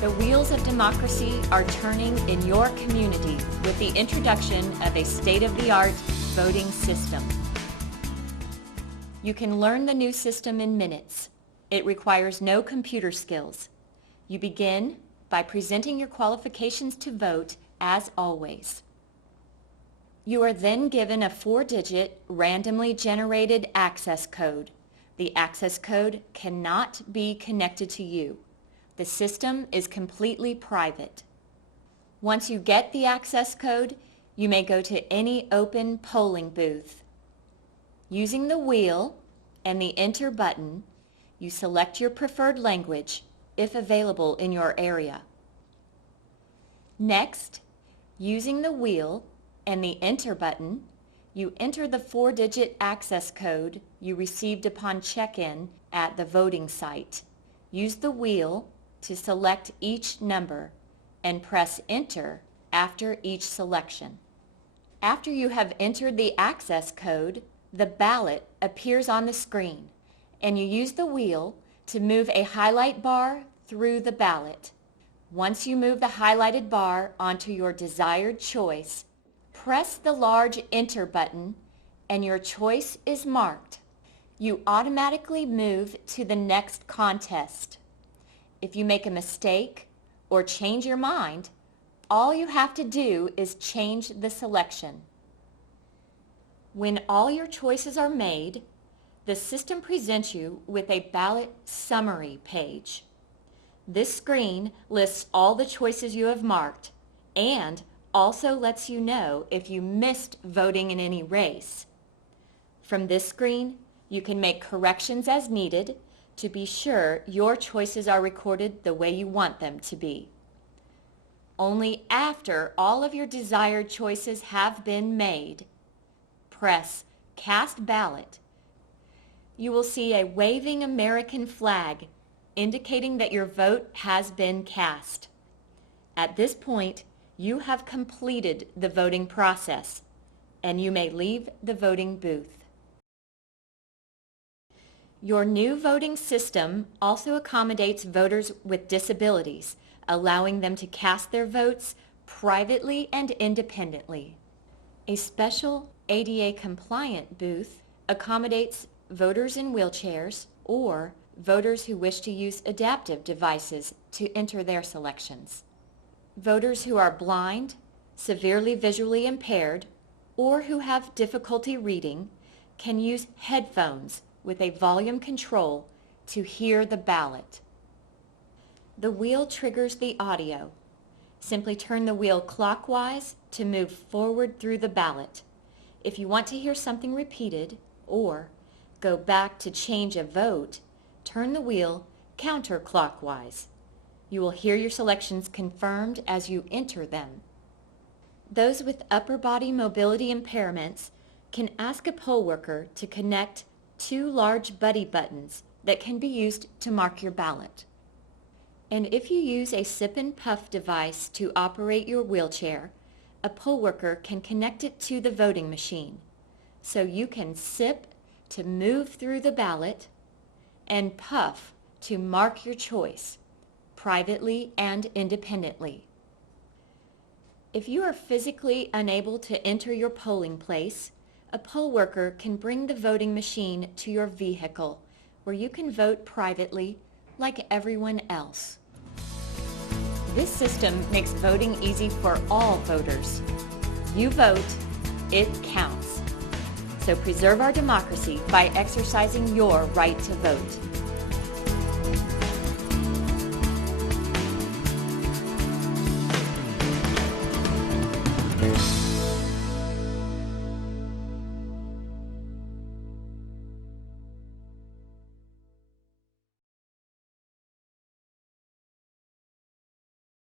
The wheels of democracy are turning in your community with the introduction of a state-of-the-art voting system. You can learn the new system in minutes. It requires no computer skills. You begin by presenting your qualifications to vote as always. You are then given a 4-digit randomly generated access code. The access code cannot be connected to you. The system is completely private. Once you get the access code, you may go to any open polling booth. Using the wheel and the enter button, you select your preferred language, if available in your area. Next, using the wheel and the enter button, you enter the 4-digit access code you received upon check-in at the voting site. Use the wheel to select each number and press enter after each selection. After you have entered the access code, the ballot appears on the screen, and you use the wheel to move a highlight bar through the ballot. Once you move the highlighted bar onto your desired choice, press the large enter button and your choice is marked. You automatically move to the next contest. If you make a mistake or change your mind, all you have to do is change the selection. When all your choices are made, the system presents you with a ballot summary page. This screen lists all the choices you have marked and also lets you know if you missed voting in any race. From this screen, you can make corrections as needed to be sure your choices are recorded the way you want them to be. Only after all of your desired choices have been made, press Cast Ballot. You will see a waving American flag indicating that your vote has been cast. At this point, you have completed the voting process, and you may leave the voting booth. Your new voting system also accommodates voters with disabilities, allowing them to cast their votes privately and independently. A special ADA-compliant booth accommodates voters in wheelchairs or voters who wish to use adaptive devices to enter their selections. Voters who are blind, severely visually impaired, or who have difficulty reading can use headphones with a volume control to hear the ballot. The wheel triggers the audio. Simply turn the wheel clockwise to move forward through the ballot. If you want to hear something repeated or go back to change a vote, turn the wheel counterclockwise. You will hear your selections confirmed as you enter them. Those with upper body mobility impairments can ask a poll worker to connect 2 large buddy buttons that can be used to mark your ballot. And if you use a sip and puff device to operate your wheelchair, a poll worker can connect it to the voting machine. So you can sip to move through the ballot and puff to mark your choice, privately and independently. If you are physically unable to enter your polling place, a poll worker can bring the voting machine to your vehicle, where you can vote privately like everyone else. This system makes voting easy for all voters. You vote, it counts. So preserve our democracy by exercising your right to vote.